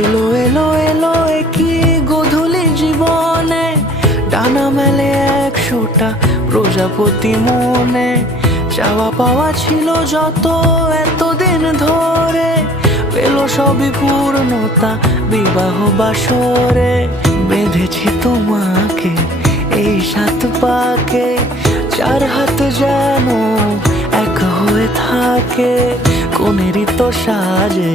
এলো এলো এলো কি গোধূলি জীবনে, ডানা মেলে 100টা প্রজাপতি মনে। চাওয়া পাওয়া ছিল যত এতদিন ধরে, পেল সবই পূর্ণতা বিবাহ বাসরে। বেঁধেছি তোমাকে এই 7 পাকে, 4 হাত যেন এক হয়ে থাকে, কোনেরই তো সাজে।